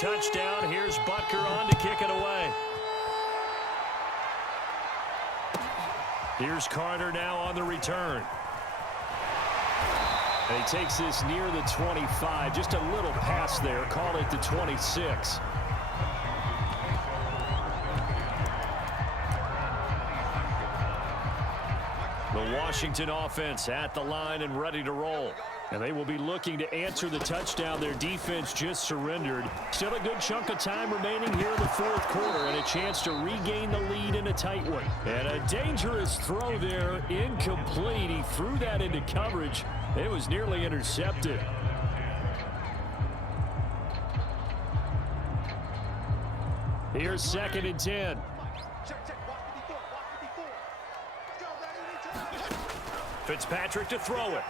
touchdown. Here's Butker on to kick it away. Here's Carter now on the return. And he takes this near the 25. Just a little pass there. Call it the 26. The Washington offense at the line and ready to roll. And they will be looking to answer the touchdown their defense just surrendered. Still a good chunk of time remaining here in the fourth quarter and a chance to regain the lead in a tight one. And a dangerous throw there, incomplete. He threw that into coverage. It was nearly intercepted. Here's 2nd and 10. Fitzpatrick to throw it.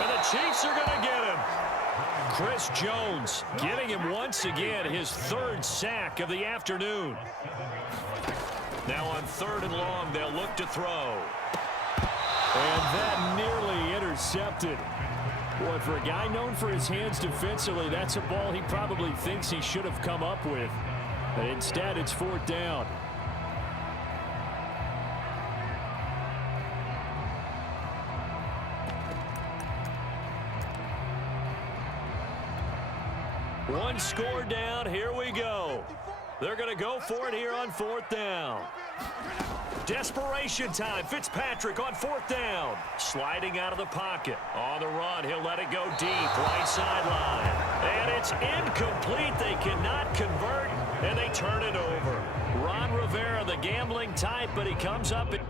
And the Chiefs are going to get him. Chris Jones getting him once again, his 3rd sack of the afternoon. Now on 3rd and long, they'll look to throw. And that nearly intercepted. Boy, for a guy known for his hands defensively, that's a ball he probably thinks he should have come up with. But instead, it's 4th down. One score down. Here we go. They're going to go for it here on 4th down. Desperation time. Fitzpatrick on 4th down. Sliding out of the pocket. On the run, he'll let it go deep. Right sideline. And it's incomplete. They cannot convert, and they turn it over. Ron Rivera, the gambling type, but he comes up and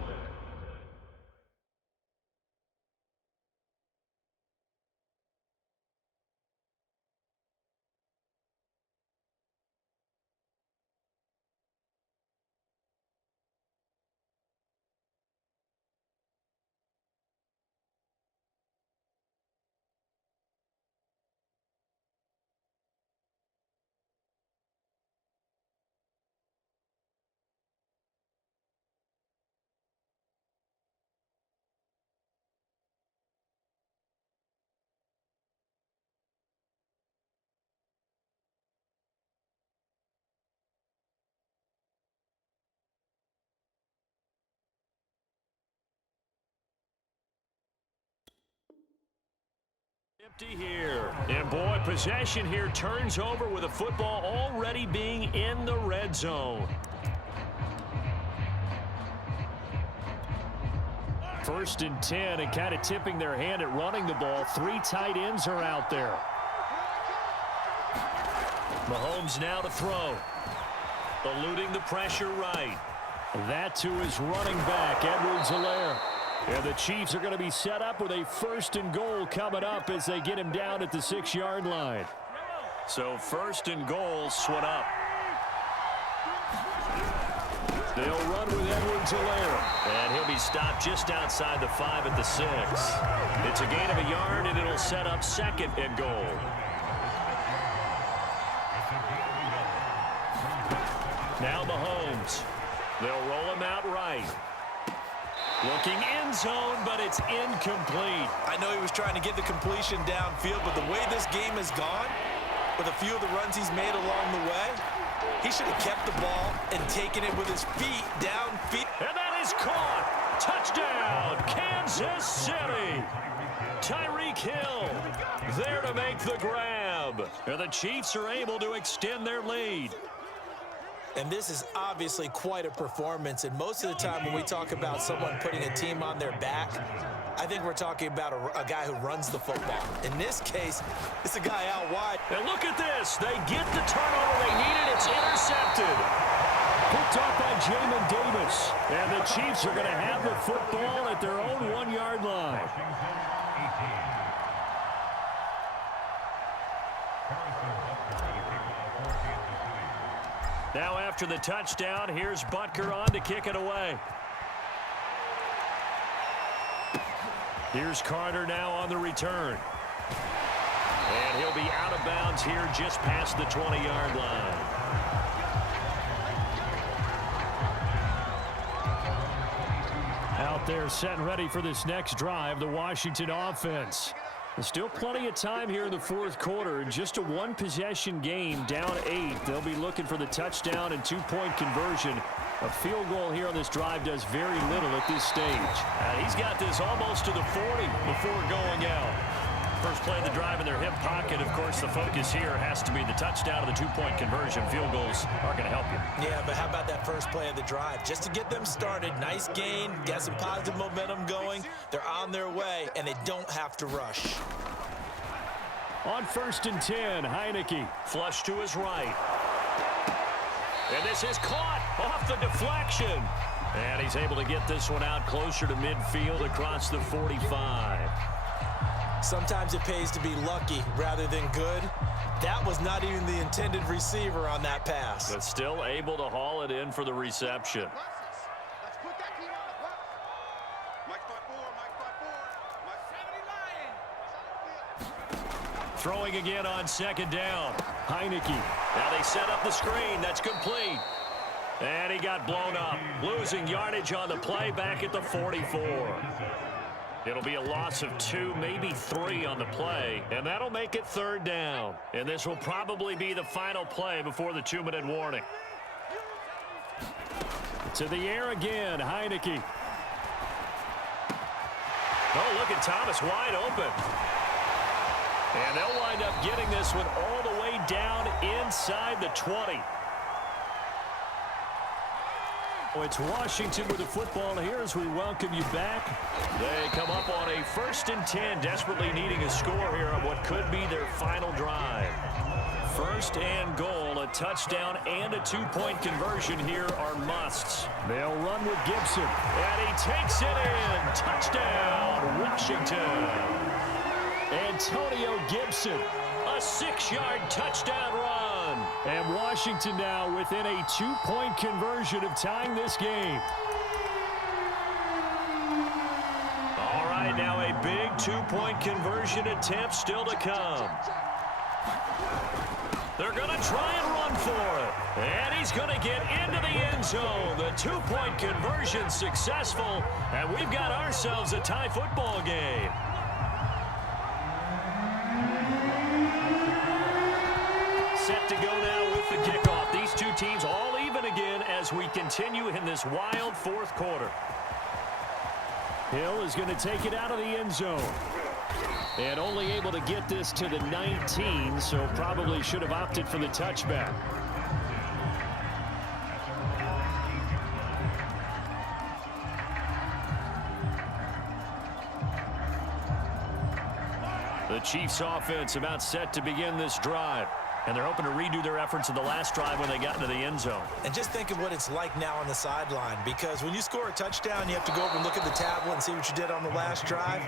empty here. And boy, possession here turns over with a football already being in the red zone. 1st and 10, and kind of tipping their hand at running the ball. 3 tight ends are out there. Mahomes now to throw. Eluding the pressure right. That to his running back, Edwards-Helaire. And the Chiefs are going to be set up with a 1st and goal coming up as they get him down at the 6-yard line. So 1st and goal, Swat up. They'll run with Edwards-Helaire. And he'll be stopped just outside the 5 at the 6. It's a gain of a yard, and it'll set up 2nd and goal. Now Mahomes. They'll roll him out right. Looking end zone, but it's incomplete. I know he was trying to get the completion downfield, but the way this game has gone, with a few of the runs he's made along the way, he should have kept the ball and taken it with his feet downfield. And that is caught. Touchdown, Kansas City. Tyreek Hill there to make the grab. And the Chiefs are able to extend their lead. And this is obviously quite a performance. And most of the time when we talk about someone putting a team on their back, I think we're talking about a guy who runs the football. In this case, it's a guy out wide. And look at this. They get the turnover they needed. It's intercepted. Picked up by Jamin Davis. And the Chiefs are going to have the football at their own 1-yard line. Now after the touchdown, here's Butker on to kick it away. Here's Carter now on the return. And he'll be out of bounds here just past the 20-yard line. Out there set and ready for this next drive, the Washington offense. Still plenty of time here in the fourth quarter. Just a one-possession game, down 8. They'll be looking for the touchdown and two-point conversion. A field goal here on this drive does very little at this stage. And he's got this almost to the 40 before going out. First play of the drive in their hip pocket. Of course, the focus here has to be the touchdown and the two-point conversion. Field goals are going to help you. Yeah, but how about that first play of the drive? Just to get them started, nice gain, get some positive momentum going. They're on their way, and they don't have to rush. On 1st and 10, Heineke. Flush to his right. And this is caught off the deflection. And he's able to get this one out closer to midfield across the 45. Sometimes it pays to be lucky rather than good. That was not even the intended receiver on that pass. But still able to haul it in for the reception. Throwing again on 2nd down. Heineke. Now they set up the screen. That's complete. And he got blown up. Losing yardage on the play back at the 44. It'll be a loss of 2, maybe 3 on the play, and that'll make it 3rd down. And this will probably be the final play before the 2-minute warning. To the air again, Heineke. Oh, look at Thomas wide open. And they'll wind up getting this one all the way down inside the 20. It's Washington with the football here as we welcome you back. They come up on a 1st and 10, desperately needing a score here on what could be their final drive. 1st and goal, a touchdown and a two-point conversion here are musts. They'll run with Gibson. And he takes it in. Touchdown, Washington. Antonio Gibson, a 6-yard touchdown run. And Washington now within a two-point conversion of tying this game. All right, now a big two-point conversion attempt still to come. They're going to try and run for it. And he's going to get into the end zone. The two-point conversion successful. And we've got ourselves a tie football game. Set to go now with the kickoff. These two teams all even again as we continue in this wild fourth quarter. Hill is going to take it out of the end zone. And only able to get this to the 19, so probably should have opted for the touchback. The Chiefs offense about set to begin this drive. And they're hoping to redo their efforts in the last drive when they got into the end zone. And just think of what it's like now on the sideline, because when you score a touchdown, you have to go over and look at the tablet and see what you did on the last drive.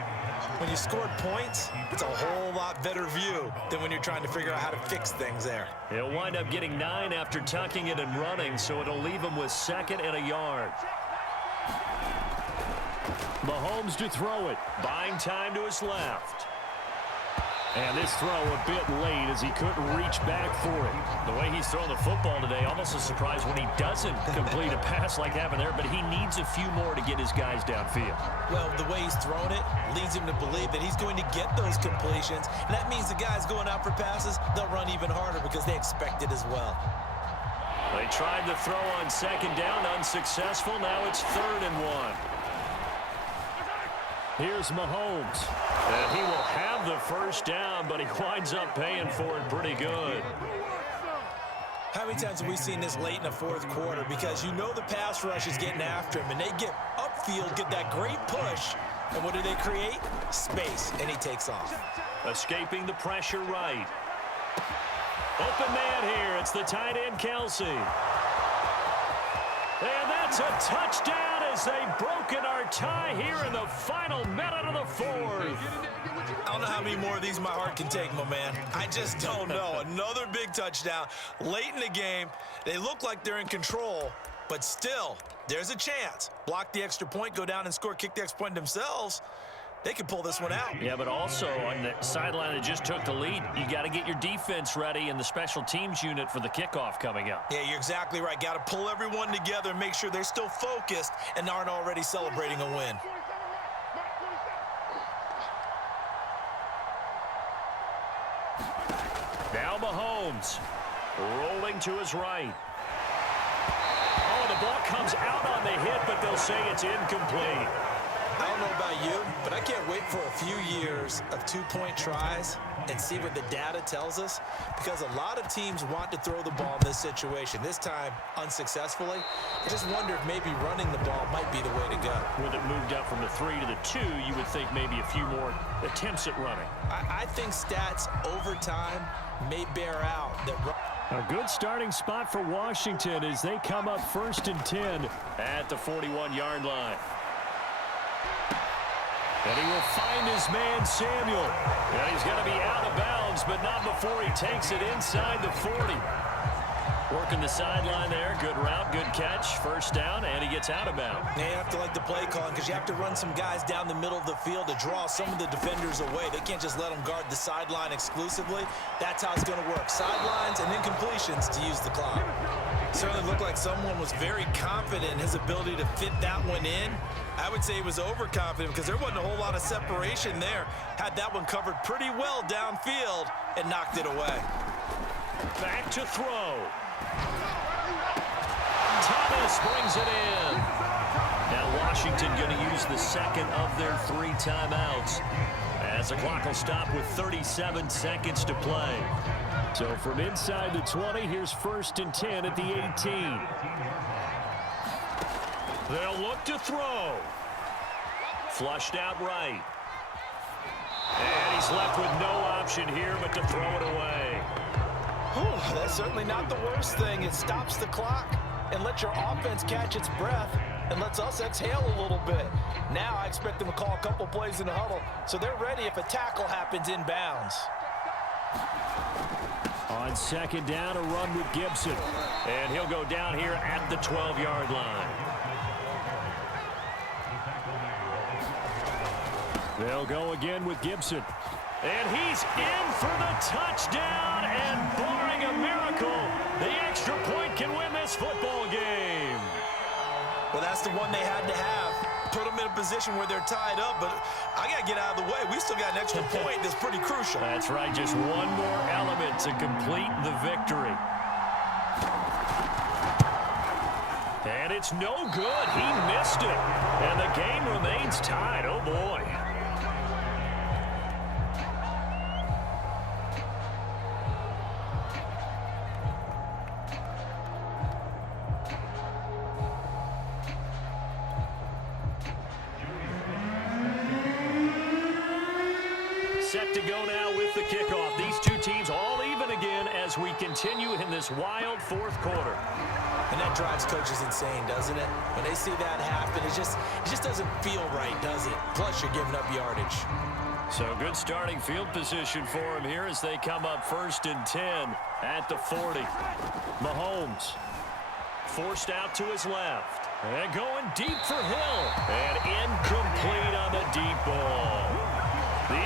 When you scored points, it's a whole lot better view than when you're trying to figure out how to fix things there. He'll wind up getting 9 after tucking it and running, so it'll leave him with 2nd and a yard. Mahomes to throw it, buying time to his left. And this throw a bit late as he couldn't reach back for it. The way he's throwing the football today, almost a surprise when he doesn't complete a pass like happened there, but he needs a few more to get his guys downfield. Well, the way he's thrown it leads him to believe that he's going to get those completions. And that means the guys going out for passes, they'll run even harder because they expect it as well. They tried the throw on 2nd down, unsuccessful. Now it's 3rd and 1. Here's Mahomes. And he will have the first down, but he winds up paying for it pretty good. How many times have we seen this late in the fourth quarter? Because you know the pass rush is getting after him, and they get upfield, get that great push. And what do they create? Space, and he takes off. Escaping the pressure right. Open man here. It's the tight end, Kelsey. And that's a touchdown as they've broken our tie here in the final minute of the fourth. I don't know how many more of these my heart can take, my man. I just don't know. Another big touchdown late in the game. They look like they're in control, but still, there's a chance. Block the extra point, go down and score, kick the extra point themselves. They can pull this one out. Yeah, but also on the sideline that just took the lead, you got to get your defense ready and the special teams unit for the kickoff coming up. Yeah, you're exactly right. Got to pull everyone together and make sure they're still focused and aren't already celebrating a win. Now Mahomes rolling to his right. Oh, the ball comes out on the hit, but they'll say it's incomplete. I don't know about you, but I can't wait for a few years of two-point tries and see what the data tells us, because a lot of teams want to throw the ball in this situation. This time, unsuccessfully. I just wonder if maybe running the ball might be the way to go. With it moved up from the 3 to the 2, you would think maybe a few more attempts at running. I think stats over time may bear out that. A good starting spot for Washington as they come up 1st and 10 at the 41-yard line. And he will find his man, Samuel. And he's going to be out of bounds, but not before he takes it inside the 40. Working the sideline there. Good route, good catch. First down, and he gets out of bounds. Yeah, you have to like the play calling, because you have to run some guys down the middle of the field to draw some of the defenders away. They can't just let them guard the sideline exclusively. That's how it's going to work. Sidelines and incompletions to use the clock. Certainly looked like someone was very confident in his ability to fit that one in. I would say he was overconfident because there wasn't a whole lot of separation there. Had that one covered pretty well downfield and knocked it away. Back to throw. Thomas brings it in. Now Washington going to use the second of their 3 timeouts as the clock will stop with 37 seconds to play. So from inside the 20, here's 1st and 10 at the 18. They'll look to throw. Flushed out right. And he's left with no option here but to throw it away. Whew, that's certainly not the worst thing. It stops the clock and lets your offense catch its breath and lets us exhale a little bit. Now I expect them to call a couple plays in the huddle so they're ready if a tackle happens inbounds. On 2nd down, a run with Gibson. And he'll go down here at the 12-yard line. They'll go again with Gibson. And he's in for the touchdown. And barring a miracle, the extra point can win this football game. Well, that's the one they had to have. Put them in a position where they're tied up, but I got to get out of the way. We still got an extra point that's pretty crucial. That's right, just one more element to complete the victory. And it's no good. He missed it. And the game remains tied. Oh, boy. Set to go now with the kickoff. These two teams all even again as we continue in this wild 4th quarter. And that drives coaches insane, doesn't it? When they see that happen, it just doesn't feel right, does it? Plus, you're giving up yardage. So good starting field position for him here as they come up 1st and 10 at the 40. Mahomes forced out to his left. And going deep for Hill. And incomplete on the deep ball.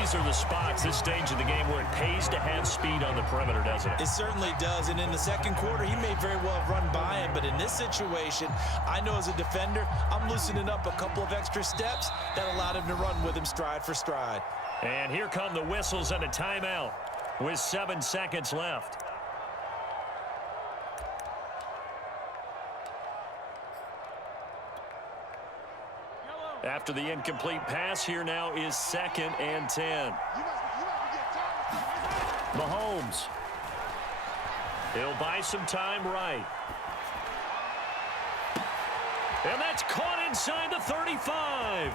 These are the spots, this stage of the game, where it pays to have speed on the perimeter, doesn't it? It certainly does, and in the 2nd quarter, he may very well have run by him, but in this situation, I know as a defender, I'm loosening up a couple of extra steps that allowed him to run with him stride for stride. And here come the whistles and a timeout with 7 seconds left. After the incomplete pass, here now is 2nd and 10. Mahomes. He'll buy some time right. And that's caught inside the 35.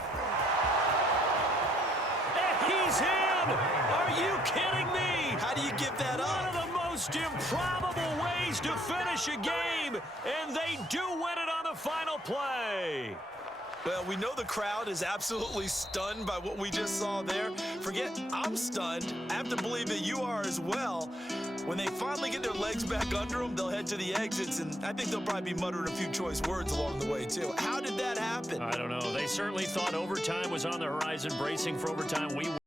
And he's in! Are you kidding me? How do you give that up? One of the most improbable ways to finish a game, and they do win it on the final play. Well, we know the crowd is absolutely stunned by what we just saw there. Forget I'm stunned. I have to believe that you are as well. When they finally get their legs back under them, they'll head to the exits, and I think they'll probably be muttering a few choice words along the way, too. How did that happen? I don't know. They certainly thought overtime was on the horizon, bracing for overtime. We